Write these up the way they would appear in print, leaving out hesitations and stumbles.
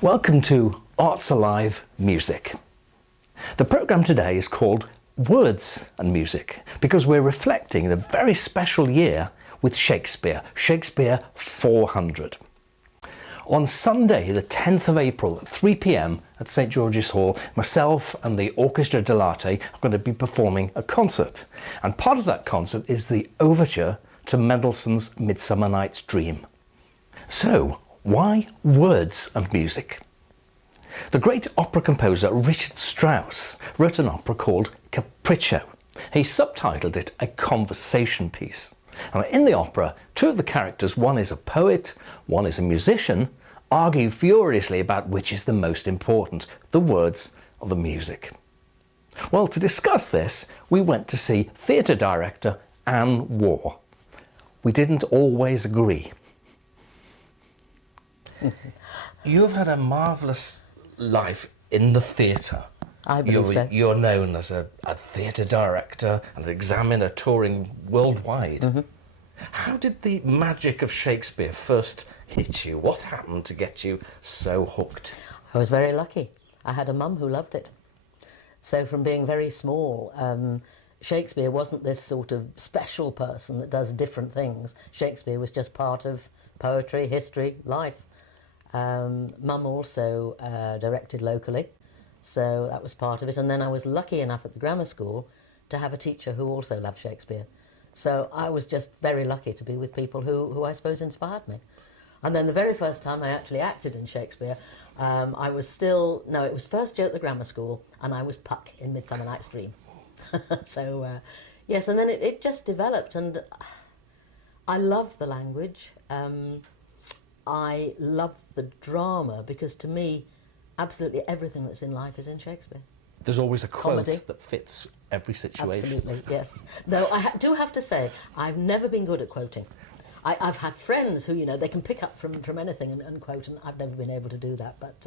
Welcome to Arts Alive Music. The programme today is called Words and Music because we're reflecting the very special year with Shakespeare, Shakespeare 400. On Sunday the 10th of April at 3 p.m. at St George's Hall, myself and the Orchestra dell'Arte are going to be performing a concert, and part of that concert is the overture to Mendelssohn's Midsummer Night's Dream. So, why words and music? The great opera composer Richard Strauss wrote an opera called Capriccio. He subtitled it A Conversation Piece. And in the opera, two of the characters, one is a poet, one is a musician, argue furiously about which is the most important, the words or the music. Well, to discuss this, we went to see theatre director Anne Warr. We didn't always agree. You've had a marvellous life in the theatre. I believe so. You're known as a theatre director and an examiner touring worldwide. Mm-hmm. How did the magic of Shakespeare first hit you? What happened to get you so hooked? I was very lucky. I had a mum who loved it. So from being very small, Shakespeare wasn't this sort of special person that does different things. Shakespeare was just part of poetry, history, life. Mum also directed locally, so that was part of it. And then I was lucky enough at the grammar school to have a teacher who also loved Shakespeare. So I was just very lucky to be with people who I suppose inspired me. And then the very first time I actually acted in Shakespeare, it was first year at the grammar school, and I was Puck in Midsummer Night's Dream. So, yes, and then it just developed, and I love the language. I love the drama because, to me, absolutely everything that's in life is in Shakespeare. There's always a quote Comedy. that fits every situation. Absolutely, yes. Though I do have to say, I've never been good at quoting. I've had friends who, they can pick up from anything and quote, and I've never been able to do that. But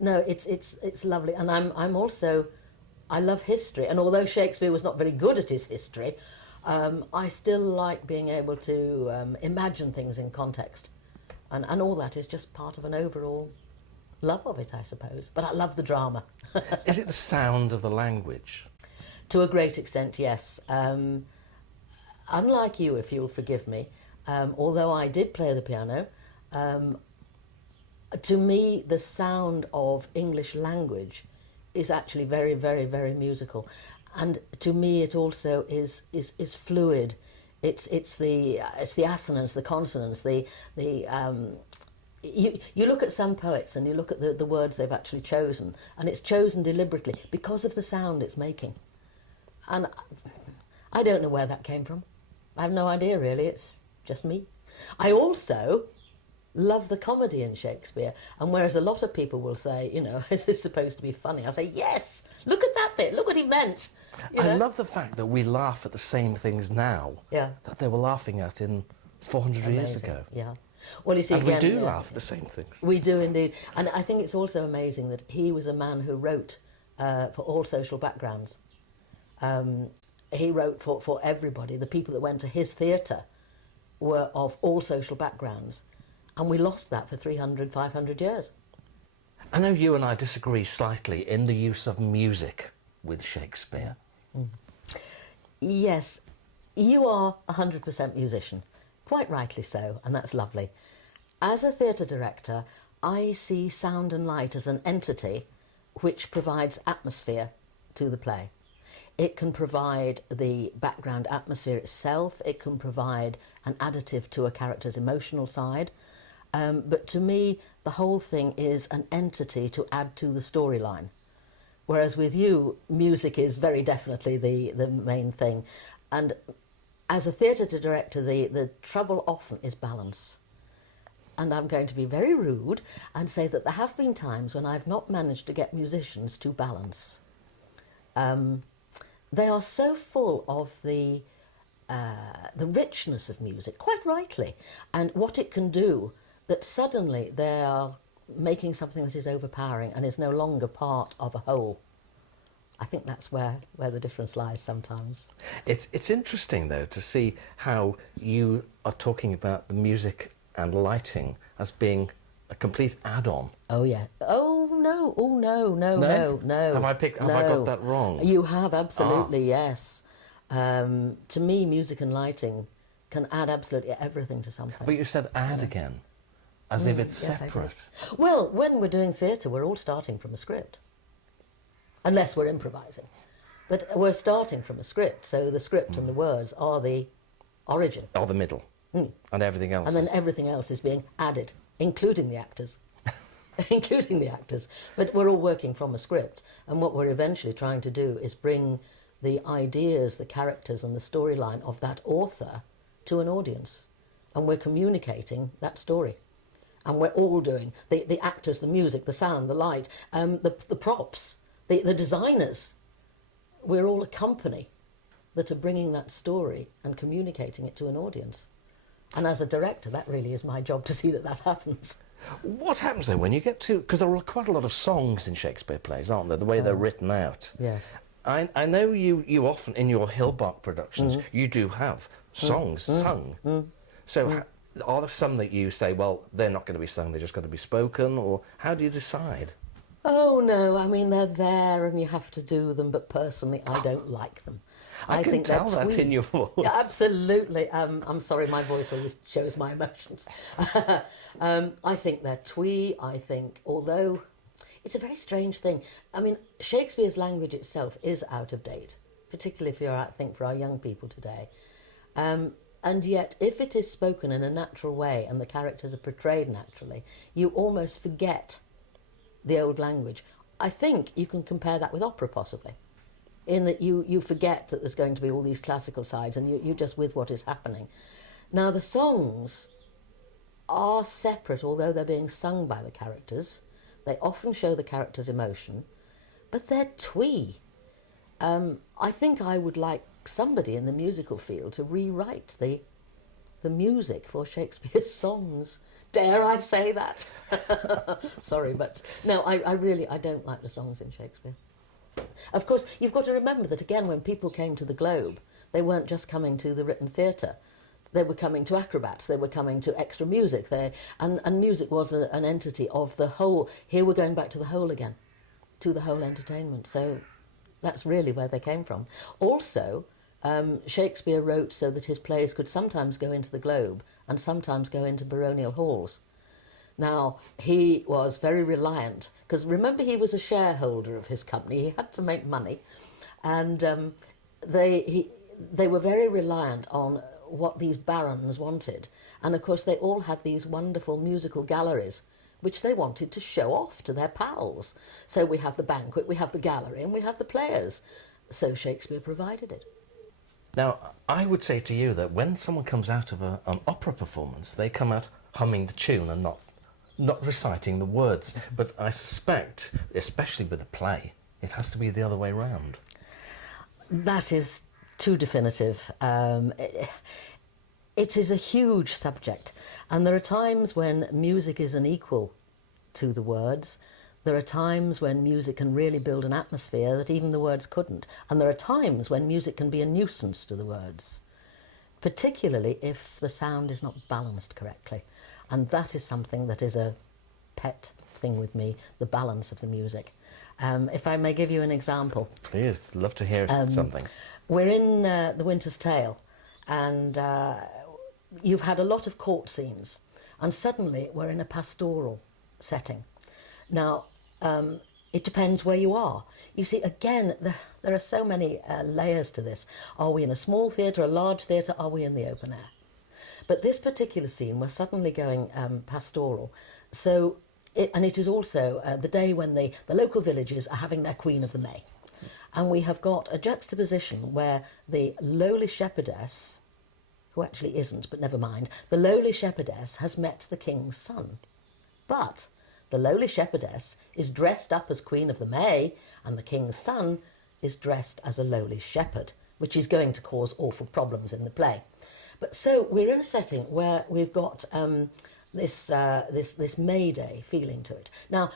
no, it's lovely, and I'm also, I love history, and although Shakespeare was not very good at his history, I still like being able to imagine things in context. And all that is just part of an overall love of it, I suppose. But I love the drama. Is it the sound of the language? To a great extent, yes. Unlike you, if you'll forgive me, although I did play the piano, to me the sound of English language is actually very, very, very musical. And to me it also is fluid. It's the assonance, the consonants, you look at some poets and you look at the words they've actually chosen, and it's chosen deliberately because of the sound it's making. And I don't know where that came from. I have no idea, really. It's just me. I also love the comedy in Shakespeare, and whereas a lot of people will say, is this supposed to be funny? I'll say, yes, look at that bit, look what he meant. I love the fact that we laugh at the same things now that they were laughing at in 400 years ago. Yeah. Well, you see, and again, we do laugh at the same things. We do indeed. And I think it's also amazing that he was a man who wrote for all social backgrounds. He wrote for everybody. The people that went to his theatre were of all social backgrounds. And we lost that for 300, 500 years. I know you and I disagree slightly in the use of music with Shakespeare. Mm. Yes, you are 100% musician. Quite rightly so, and that's lovely. As a theatre director, I see sound and light as an entity which provides atmosphere to the play. It can provide the background atmosphere itself, it can provide an additive to a character's emotional side, but to me, the whole thing is an entity to add to the storyline. Whereas with you, music is very definitely the main thing. And as a theatre director, the trouble often is balance. And I'm going to be very rude and say that there have been times when I've not managed to get musicians to balance. They are so full of the richness of music, quite rightly, and what it can do, that suddenly they are making something that is overpowering and is no longer part of a whole. I think that's where the difference lies sometimes. It's interesting, though, to see how you are talking about the music and lighting as being a complete add-on. Oh yeah. Oh no. Oh no. No. No? No. No. Have I got that wrong? You have absolutely yes. To me, music and lighting can add absolutely everything to something. But you said add again, as if it's Yes, I did. separate. Well, when we're doing theatre, we're all starting from a script, unless we're improvising. But we're starting from a script, so the script and the words are the origin. Or the middle. And everything else. And then everything else is being added, including the actors. Including the actors. But we're all working from a script. And what we're eventually trying to do is bring the ideas, the characters and the storyline of that author to an audience. And we're communicating that story. And we're all doing, the actors, the music, the sound, the light, the props, the designers. We're all a company that are bringing that story and communicating it to an audience. And as a director, that really is my job to see that that happens. What happens then when you get to... Because there are quite a lot of songs in Shakespeare plays, aren't there? The way they're written out. Yes. I know you often, in your Hillbark productions, you do have songs sung. So are there some that you say, well, they're not going to be sung, they're just going to be spoken? Or how do you decide? Oh, no, I mean, they're there and you have to do them, but personally, I don't like them. I can think tell they're that in your voice. Yeah, absolutely. I'm sorry, my voice always shows my emotions. I think they're twee. I think, although it's a very strange thing. I mean, Shakespeare's language itself is out of date, particularly if I think for our young people today. And yet, if it is spoken in a natural way and the characters are portrayed naturally, you almost forget the old language. I think you can compare that with opera, possibly, in that you forget that there's going to be all these classical sides and you're just with what is happening. Now, the songs are separate, although they're being sung by the characters. They often show the characters' emotion, but they're twee. I think I would like somebody in the musical field to rewrite the music for Shakespeare's songs. Dare I say that? Sorry, but no, I really don't like the songs in Shakespeare. Of course, you've got to remember that, again, when people came to the Globe, they weren't just coming to the written theatre. They were coming to acrobats, they were coming to extra music. And music was an entity of the whole. Here we're going back to the whole again, to the whole entertainment. So that's really where they came from. Also, Shakespeare wrote so that his plays could sometimes go into the Globe and sometimes go into baronial halls. Now, he was very reliant, because remember, he was a shareholder of his company. He had to make money, and they were very reliant on what these barons wanted. And of course, they all had these wonderful musical galleries, which they wanted to show off to their pals. So we have the banquet, we have the gallery, and we have the players. So Shakespeare provided it. Now, I would say to you that when someone comes out of an opera performance, they come out humming the tune and not reciting the words. But I suspect, especially with a play, it has to be the other way round. That is too definitive. It is a huge subject, and there are times when music is an equal to the words. There are times when music can really build an atmosphere that even the words couldn't. And there are times when music can be a nuisance to the words, particularly if the sound is not balanced correctly. And that is something that is a pet thing with me, the balance of the music. If I may give you an example. Please, love to hear something. We're in The Winter's Tale, and you've had a lot of court scenes, and suddenly we're in a pastoral setting. Now, it depends where you are. You see, again, there are so many layers to this. Are we in a small theatre, a large theatre? Are we in the open air? But this particular scene, we're suddenly going pastoral. So, it is also the day when the local villages are having their Queen of the May. And we have got a juxtaposition where the lowly shepherdess, who actually isn't, but never mind, the lowly shepherdess has met the king's son. But the lowly shepherdess is dressed up as Queen of the May, and the king's son is dressed as a lowly shepherd, which is going to cause awful problems in the play. But so we're in a setting where we've got this May Day feeling to it. Now,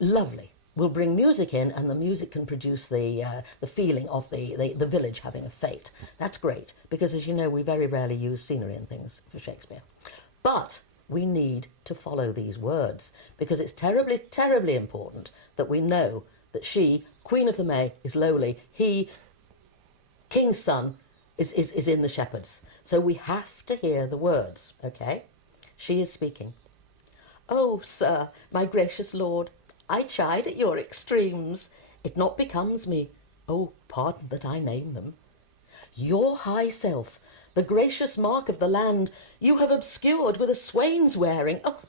lovely. We'll bring music in, and the music can produce the feeling of the village having a fete. That's great, because as you know, we very rarely use scenery and things for Shakespeare. But we need to follow these words, because it's terribly, terribly important that we know that she, Queen of the May, is lowly. He, King's son, is in the shepherds. So we have to hear the words, okay? She is speaking. "Oh, sir, my gracious lord, I chide at your extremes. It not becomes me. Oh, pardon that I name them. Your high self, the gracious mark of the land, you have obscured with a swain's wearing. Oh,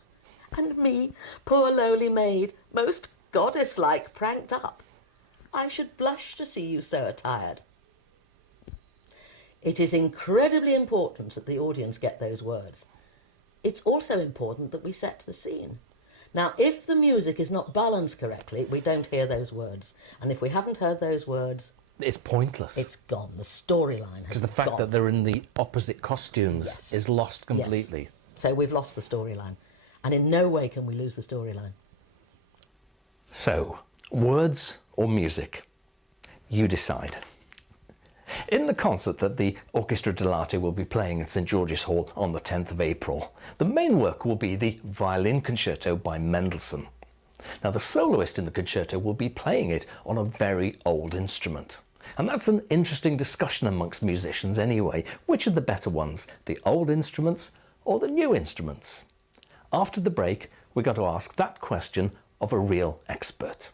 and me, poor lowly maid, most goddess-like pranked up. I should blush to see you so attired." It is incredibly important that the audience get those words. It's also important that we set the scene. Now, if the music is not balanced correctly, we don't hear those words. And if we haven't heard those words, it's pointless. it's gone. The storyline has Because the fact gone. that they're in the opposite costumes Yes. is lost completely. Yes. So we've lost the storyline. And in no way can we lose the storyline. So, words or music? You decide. In the concert that the Orchestra dell'Arte will be playing at St George's Hall on the 10th of April, the main work will be the Violin Concerto by Mendelssohn. Now, the soloist in the concerto will be playing it on a very old instrument. And that's an interesting discussion amongst musicians anyway. Which are the better ones, the old instruments or the new instruments? After the break, we're going to ask that question of a real expert.